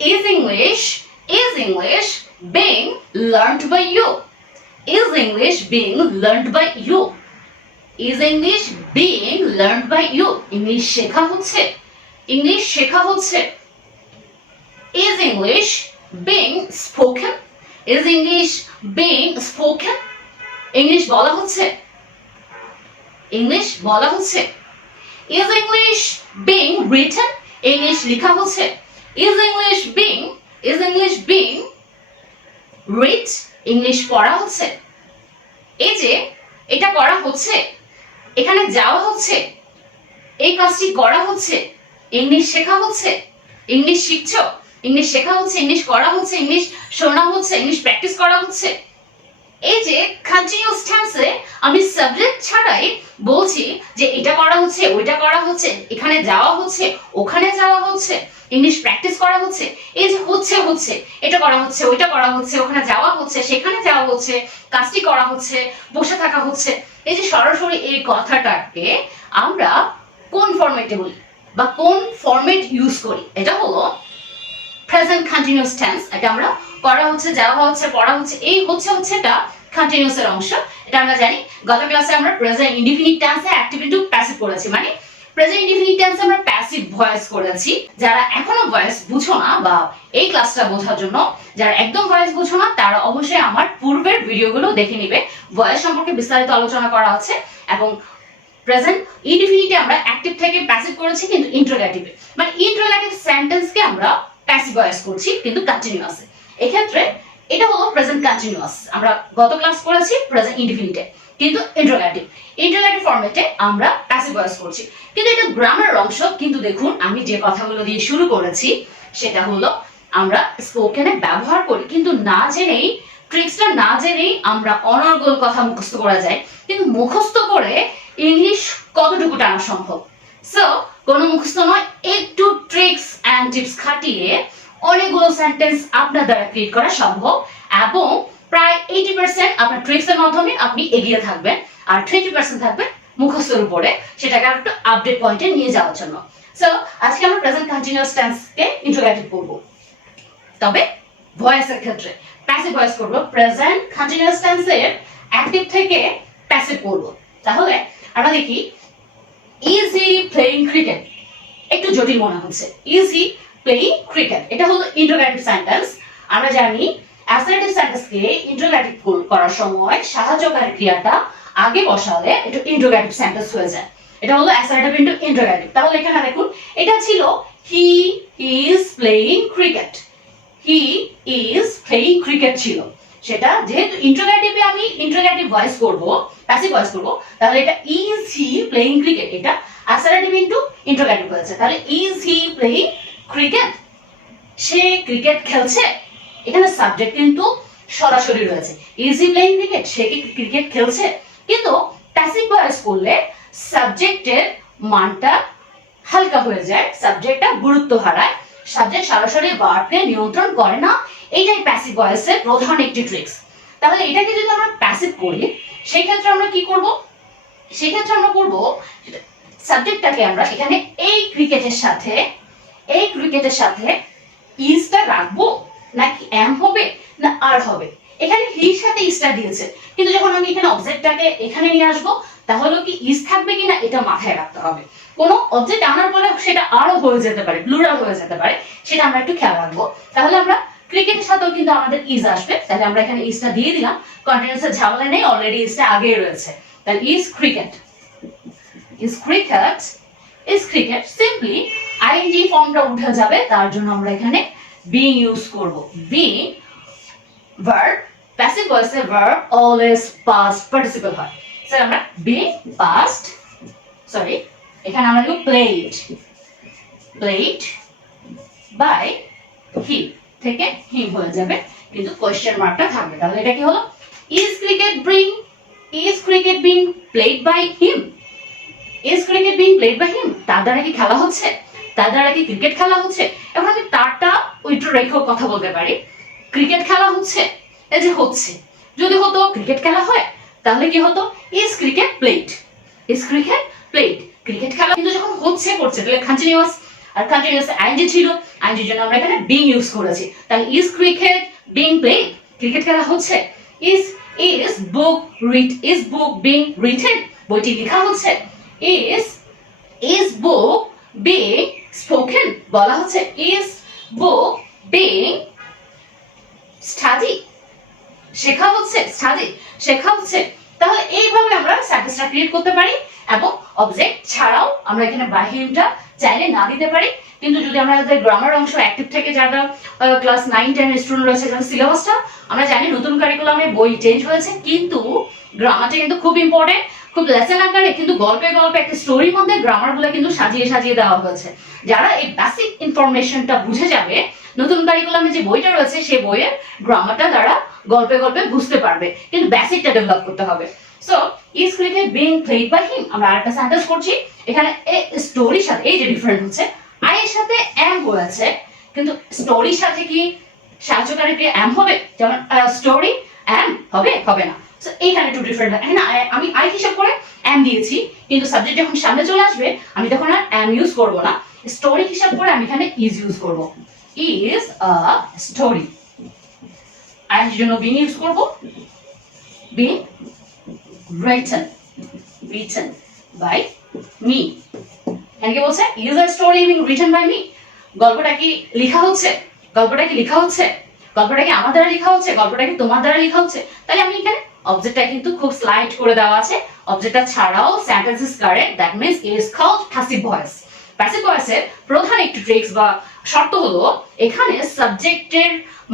English being learned by you? Is English being learned by you? Is English being learned by you? English শেখা হচ্ছে, English শেখা হচ্ছে। Is English being spoken? Is English being spoken? English বলা হচ্ছে, English বলা হচ্ছে। Is English being written? English লেখা হচ্ছে। Is English being read? English পড়া হচ্ছে। এই যে এটা করা হচ্ছে, এখানে যাওয়া হচ্ছে, এই কাজটি করা হচ্ছে, ইংলিশ শেখা হচ্ছে, ইংলিশ শিখছো, ইংলিশ শেখা হচ্ছে, ইংলিশ করা হচ্ছে, ইংলিশ শোনা হচ্ছে, ইংলিশ প্র্যাকটিস করা হচ্ছে। এই যে কন্টিনিউয়াস টেন্সে আমি সাবজেক্ট ছাড়াই বলছি যে এটা করা হচ্ছে, ওইটা করা হচ্ছে, এখানে যাওয়া হচ্ছে, ওখানে যাওয়া হচ্ছে, ইংলিশ প্র্যাকটিস করা হচ্ছে। এই যে হচ্ছে এটা করা হচ্ছে, ওইটা করা হচ্ছে, ওখানে যাওয়া হচ্ছে, সেখানে যাওয়া হচ্ছে, কাজটি করা হচ্ছে, বসে থাকা হচ্ছে। এই যে সরাসরি এই কথাটাকে আমরা কোন ফরম্যাটে বলি বা কোন ফরম্যাট ইউজ করি, এটা হলো প্রেজেন্ট কন্টিনিউয়াস টেন্স। এটা আমরা করা হচ্ছে, যাওয়া হচ্ছে, পড়া হচ্ছে, এই হচ্ছেটা কন্টিনিউয়াস এর অংশ। এটা আমরা জানি। গত ক্লাসে আমরা প্রেজেন্ট ইনডিফিনিট টেন্সে অ্যাক্টিভ ইনটু প্যাসিভ করেছি, মানে প্রেজেন্ট ইনডিফিনিট টেন্সে আমরা প্যাসিভ ভয়েস করেছি। যারা এখনো ভয়েস বুঝো না বা এই ক্লাসটা বোঝার জন্য যারা একদম ভয়েস বুঝো না, তারা অবশ্যই আমার পূর্বের ভিডিওগুলো দেখে নিবে। ভয়েস সম্পর্কে বিস্তারিত আলোচনা করা আছে এবং প্রেজেন্ট ইনডিফিনিটে আমরা অ্যাক্টিভ থেকে প্যাসিভ করেছি, কিন্তু ইন্টারোগেটিভে মানে ইন্টারোগেটিভ সেন্টেন্সকে আমরা প্যাসিভ ভয়েস করছি কিন্তু কন্টিনিউয়াসে। এক্ষেত্রে এটা হলো প্রেজেন্ট কন্টিনিউয়াস। আমরা গত ক্লাস করেছি প্রেজেন্ট ইনডিফিনিটে, কিন্তু ইন্টারোগেটিভ ফরম্যাটে আমরা প্যাসিভ ভয়েস করছি। কিন্তু এটা গ্রামারের অংশ। কিন্তু দেখুন, আমি যে কথাগুলো দিয়ে শুরু করেছি সেটা হলো আমরা স্পোকেনে ব্যবহার করি, কিন্তু না জেনেই, ট্রিক্সটা না জেনেই আমরা অনর্গল কথা মুখস্থ করা যায়। কিন্তু মুখস্থ করে ইংলিশ কতটুকু টানা সম্ভব? সো কোনো মুখস্থ নয়, একটু ট্রিক্স অ্যান্ড টিপস খাটিয়ে অনেকগুলো সেন্টেন্স আপনার দ্বারা ক্রিয়েট করা সম্ভব এবং প্রায় 80% আপনার ট্রিক্স এর মাধ্যমে আপনি এগিয়ে থাকবেন, আর 20% থাকবে মুখস্থের উপরে, সেটাকে একটু আপডেট পয়েন্টে নিয়ে যাওয়ার জন্য। সো আজকে আমরা প্রেজেন্ট কন্টিনিউয়াস টেন্সকে ইন্টারোগেটিভ করব, তবে ভয়েসের ক্ষেত্রে প্যাসিভ ভয়েস করব। প্রেজেন্ট কন্টিনিউয়াস টেন্সের অ্যাক্টিভ থেকে প্যাসিভ করব। তাহলে আমরা দেখি, ইজ হি প্লেইং ক্রিকেট? একটু জটিল মনে হচ্ছে। ইজ হি প্লেইং ক্রিকেট, এটা হলো ইন্টারোগেটিভ সেন্টেন্স। আমরা জানি অ্যাসার্টিভ সেন্টেন্সকে ইন্টারোগেটিভ করার সময় সাহায্যকারী ক্রিয়াটা আগে বসালে এটা ইন্টারোগেটিভ সেন্টেন্স হয়ে যায়। এটা হলো অ্যাসার্টিভ ইনটু ইন্টারোগেটিভ। তাহলে এখানে দেখুন, এটা ছিল he is playing cricket. He is playing cricket ছিল। সেটা যেহেতু ইন্টারোগেটিভে আমি ইন্টারোগেটিভ ভয়েস করব, প্যাসিভ ভয়েস করব, তাহলে এটা ইজ হি প্লেইং ক্রিকেট, এটা অ্যাসার্টিভ ইনটু ইন্টারোগেটিভ হয়েছে। তাহলে is he playing cricket, say cricket খেলছে। এখানে সাবজেক্ট কিন্তু সরাসরি রয়েছে, ইজ হি প্লেইং ক্রিকেট, সে কি ক্রিকেট খেলছে। কিন্তু প্যাসিভ ভয়েস করলে সাবজেক্টের মানটা হালকা হয়ে যায়, সাবজেক্টটা গুরুত্ব হারায়, সাবজেক্ট সরাসরি ভার্বকে নিয়ন্ত্রণ করে না। এইটাই প্যাসিভ ভয়েসের প্রধান একটি ট্রিক্স। তাহলে এটাকে যদি আমরা প্যাসিভ করি, সেই ক্ষেত্রে আমরা কি করব? সেই ক্ষেত্রে আমরা করব সাবজেক্টটাকে আমরা এখানে এই ক্রিকেটের সাথে ইজটা রাখবো, নাকি এম হবে না আর হবে? এখানে হির সাথে ইজটা দিয়েছে, কিন্তু যখন আমি এখানে অবজেক্টটাকে এখানে নিয়ে আসবো, তাহলে কি ইজ থাকবে কিনা এটা মাথায় রাখতে হবে। কোনো অবজেক্ট আনার পরে সেটা আরো হয়ে যেতে পারে, প্লুরাল হয়ে যেতে পারে, সেটা আমরা একটু খেয়াল রাখবো। তাহলে আমরা ক্রিকেটের সাথেও কিন্তু আমাদের ইজ আসবে, তাহলে আমরা এখানে ইজটা দিয়ে দিলাম। কন্টিনিউয়াসের ঝামেলা নেই, অলরেডি ইজটা আগেই রয়েছে। তাহলে ইজ ক্রিকেট, সিম্পলি আইএনজি ফর্মটা উঠে যাবে, তার জন্য আমরা এখানে বিং ইউজ করব। বিং ভার্ব, প্যাসিভ ভয়েসে ভার্ব অলওয়েজ পাস্ট পার্টিসিপল হয়। স্যার আমরা বিং পাস্ট, এখানে আমরা লিখব প্লেড বাই হি, থেকে হিম হয়ে যাবে, কিন্তু কোয়েশ্চেন মার্কটা থাকবে। তাহলে এটা কি হলো? Is cricket being played by him? Is cricket being played by him, তার দ্বারা কি খেলা হচ্ছে? তার দ্বারা কি ক্রিকেট খেলা হচ্ছে? এখন আমি তারটা ওইটা রেখেও কথা বলতে পারি। ক্রিকেট খেলা হচ্ছে, এই যে হচ্ছে, যদি হতো ক্রিকেট খেলা হয়, তাহলে কি হতো? ইজ ক্রিকেট প্লেড, ক্রিকেট খেলা। কিন্তু যখন হচ্ছে করছে, তাহলে কন্টিনিউয়াস আর কন্টিনিউয়াস আইএনজি ছিল, আইএনজির জন্য আমরা এখানে বিং ইউজ করেছি। তাহলে is cricket being played, cricket খেলা হচ্ছে। ইজ বুক বিং রিটেন, বইটি লেখা হচ্ছে। ইজ বুক বিং স্পোকেন, বলা হচ্ছে। ইজ বুক বিং স্টাডি, শেখা হচ্ছে। স্টাডি, শেখা হচ্ছে। তাহলে এইভাবে আমরা সেন্টেন্সটা ক্রিয়েট করতে পারি এবং অবজেক্ট ছাড়াও আমরা এখানে বাহিরটা চাইলে না দিতে পারি। কিন্তু যদি আমরা গ্রামার অংশ অ্যাক্টিভ থেকে যারা ক্লাস 9-10 এর স্টুডেন্ট রয়েছে, যারা সিলেবাসটা আমরা জানি নতুন কারিকুলামে বই চেঞ্জ হয়েছে, কিন্তু গ্রামারটা কিন্তু খুব ইম্পর্টেন্ট, খুব লেসন আকারে কিন্তু গল্পে গল্পে একটা স্টোরির মধ্যে গ্রামারগুলো কিন্তু সাজিয়ে সাজিয়ে দেওয়া হয়েছে। যারা এই বেসিক ইনফরমেশনটা বুঝে যাবে, নতুন কারিকুলামে যে বইটা রয়েছে সেই বইয়ের গ্রামারটা তারা গল্পে গল্পে বুঝতে পারবে, কিন্তু বেসিকটা ডেভেলপ করতে হবে। So is cricket being played by him, আমরা আরেকটা সেন্টেন্স করছি। এখানে স্টোরির সাথে এই যে ডিফারেন্ট হচ্ছে, আই এর সাথে এম বলেছে, কিন্তু স্টোরির সাথে কি সাহায্যকারী ক্রিয়া এম হবে? যেমন স্টোরি এম হবে, হবে না। সো এইখানে টু ডিফারেন্ট। হ্যাঁ, আমি আই হিসাব করে এম দিয়েছি, কিন্তু সাবজেক্ট যখন সামনে চলে আসবে আমি তখন আর এম ইউজ করব না, স্টোরি হিসাব করে আমি এখানে ইজ ইউজ করব। ইজ আ স্টোরি, আই এর জন্য বিং ইউজ করব। বিং written by me, এখানে কি বলছে? Is a story being written by me, গল্পটা কি লেখা হচ্ছে? গল্পটা কি লেখা হচ্ছে? গল্পটা কি আমার দ্বারা লেখা হচ্ছে? গল্পটা কি তোমার দ্বারা লেখা হচ্ছে? তাহলে আমি এখানে অবজেক্টটা কিন্তু খুব স্লাইড করে দেওয়া আছে। অবজেক্টটা ছাড়াও sentence is correct, that means it is called passive voice. Passive ভয়েসের প্রধান একটু ট্রিক্স বা শর্ত হলো এখানে সাবজেক্টের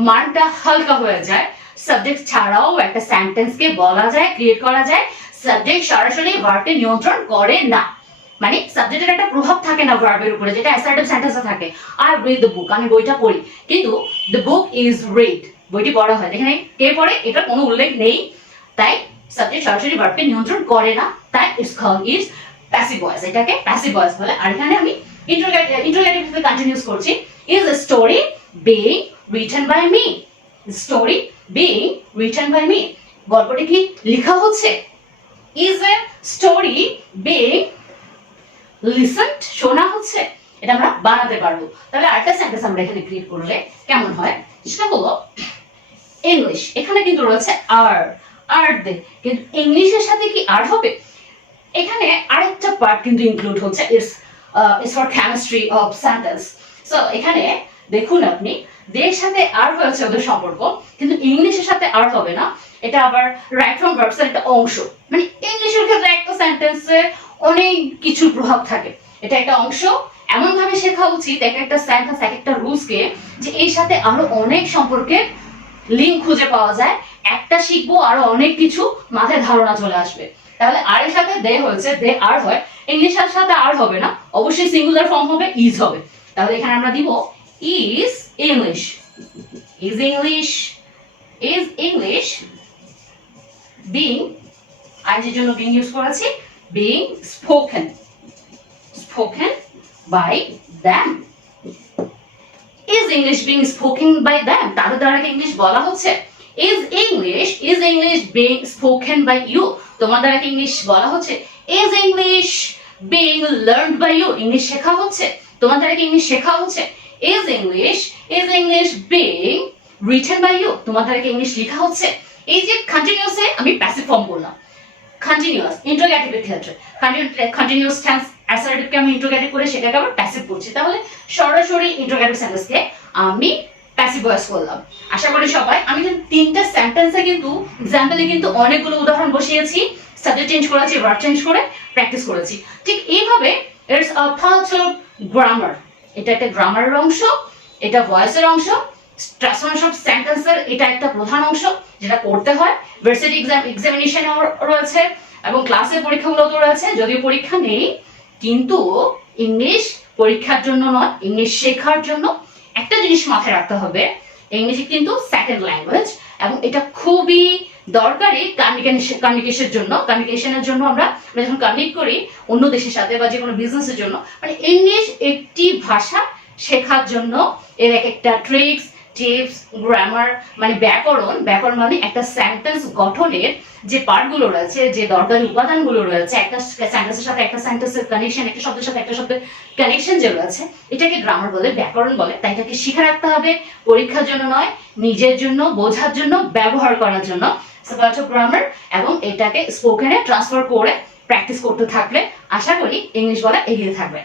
মানটা হালকা হয়ে যায়। সাবজেক্ট ছাড়াও একটা সেন্টেন্সকে বলা যায়, ক্রিয়েট করা যায়। সাবজেক্ট সরাসরি ভার্বকে নিয়ন্ত্রণ করে না, মানে সাবজেক্টের একটা প্রভাব থাকে না ভার্বের উপরে, যেটা অ্যাসার্টিভ সেন্টেন্সে থাকে। আই রিড দ্য বুক, আমি বইটা পড়ি, কিন্তু দ্য বুক ইজ রিড, বইটি পড়া হয়। এখানে কে পড়ে এটা কোনো উল্লেখ নেই, তাই সাবজেক্ট সরাসরি ভার্বকে নিয়ন্ত্রণ করে না, তাই it's called is passive voice, এটাকে প্যাসিভ ভয়েস বলে। আর এখানে আমি ইন্টারোগেটিভ হিসেবে কন্টিনিউস করছি। Is a story being written by me, story being written by me, গল্পটি কি লেখা হচ্ছে? Is a story being listened, শোনা হচ্ছে? এটা আমরা বানাতে পারবো। তাহলে আরেকটা সেন্টেন্স আমরা এখানে ক্রিয়েট করলে কেমন হয় সেটা হলো ইংলিশ। এখানে কিন্তু রয়েছে আর দে, কিন্তু ইংলিশের সাথে কি আর হবে? এখানে আরেকটা পার্ট কিন্তু ইনক্লুড হচ্ছে, it's for chemistry of sentence. So এখানে দেখুন আপনি দের সাথে আর হয়েছে ওদের সম্পর্ক, কিন্তু ইংলিশের সাথে আর হবে না। এটা আবার রাইট ফ্রম ভার্বস এর একটা অংশ, মানে ইংলিশের ক্ষেত্রে একটা সেন্টেন্সে অনেক কিছু প্রভাব থাকে, এটা একটা অংশ। এমন ভাবে শেখা উচিত এক একটা সেন্টেন্স, এক একটা রুলসকে, যে এর সাথে আরো অনেক সম্পর্কের লিঙ্ক খুঁজে পাওয়া যায়। একটা শিখবো আরো অনেক কিছু মাথায় ধারণা চলে আসবে। তাহলে আর এর সাথে দে হয়েছে, দে আর হয়, ইংলিশের সাথে আর হবে না, অবশ্যই সিঙ্গুলার ফর্ম হবে, ইজ হবে। তাহলে এখানে আমরা দিব is English, is English, is English being, আইজের জন্য বিং ইউজ করেছি, being spoken, spoken by them. Is English being spoken by them, তাদের দ্বারা কি ইংলিশ বলা হচ্ছে? Is English being spoken by you, তোমার দ্বারা কি ইংলিশ বলা হচ্ছে? Is English being learned by you, English শেখা হচ্ছে? তোমার দ্বারা কি ইংলিশ শেখা হচ্ছে? Is English being written by you, তোমার দ্বারা কি ইংলিশ লেখা হচ্ছে? এই যে কন্টিনিউয়াসে আমি প্যাসিভ ফর্ম বললাম, কন্টিনিউয়াস ইন্টারোগেটিভের ক্ষেত্রে কন্টিনিউয়াস টেন্স অ্যাসার্টিভকে আমি ইন্টারোগেটিভ করে সেটাকে আবার প্যাসিভ করছি। তাহলে সরাসরি ইন্টারোগেটিভ সেন্টেন্সকে আমি প্যাসিভ ভয়েস করলাম। আশা করি সবাই, আমি কিন্তু তিনটা সেন্টেন্সে কিন্তু এক্সাম্পলে কিন্তু অনেকগুলো উদাহরণ বসিয়েছি, সাবজেক্ট চেঞ্জ করেছি, ভার্ব চেঞ্জ করে প্র্যাকটিস করেছি। ঠিক এইভাবে it's a part of grammar, এটা একটা গ্রামারের অংশ, এটা ভয়েসের অংশ। ট্রান্সফরমেশন অফ সেন্টেন্সের এটা একটা প্রধান অংশ যেটা করতে হয়, ভার্সিটি এক্সামিনেশনে রয়েছে এবং ক্লাসের পরীক্ষাগুলোতেও রয়েছে। যদিও পরীক্ষা নেই, কিন্তু ইংলিশ পরীক্ষার জন্য নয়, ইংলিশ শেখার জন্য একটা জিনিস মাথায় রাখতে হবে, ইংলিশ কিন্তু সেকেন্ড ল্যাঙ্গুয়েজ এবং এটা খুবই দরকারি কমিউনিকেশনের জন্য। আমরা যখন কমিউনিকেট করি অন্য দেশের সাথে বা যে কোনো বিজনেসের জন্য, মানে ইংলিশ একটি ভাষা শেখার জন্য এর এক একটা ট্রিক্স, টিপস, গ্রামার মানে ব্যাকরণ, ব্যাকরণ মানে একটা সেন্টেন্স গঠনের যে পার্টগুলো রয়েছে, যে দরকারি উপাদানগুলো রয়েছে, একটা সেন্টেন্সের সাথে একটা সেন্টেন্সের কানেকশন, একটা শব্দের সাথে একটা শব্দের কানেকশন যে রয়েছে, এটাকে গ্রামার বলে, ব্যাকরণ বলে। তাই এটাকে শিখে রাখতে হবে, পরীক্ষার জন্য নয়, নিজের জন্য, বোঝার জন্য, ব্যবহার করার জন্য। পার্ট অফ গ্রামার, এবং এটাকে স্পোকেনে ট্রান্সফার করে প্র্যাকটিস করতে থাকলে আশা করি ইংলিশ বলা এগিয়ে থাকবে।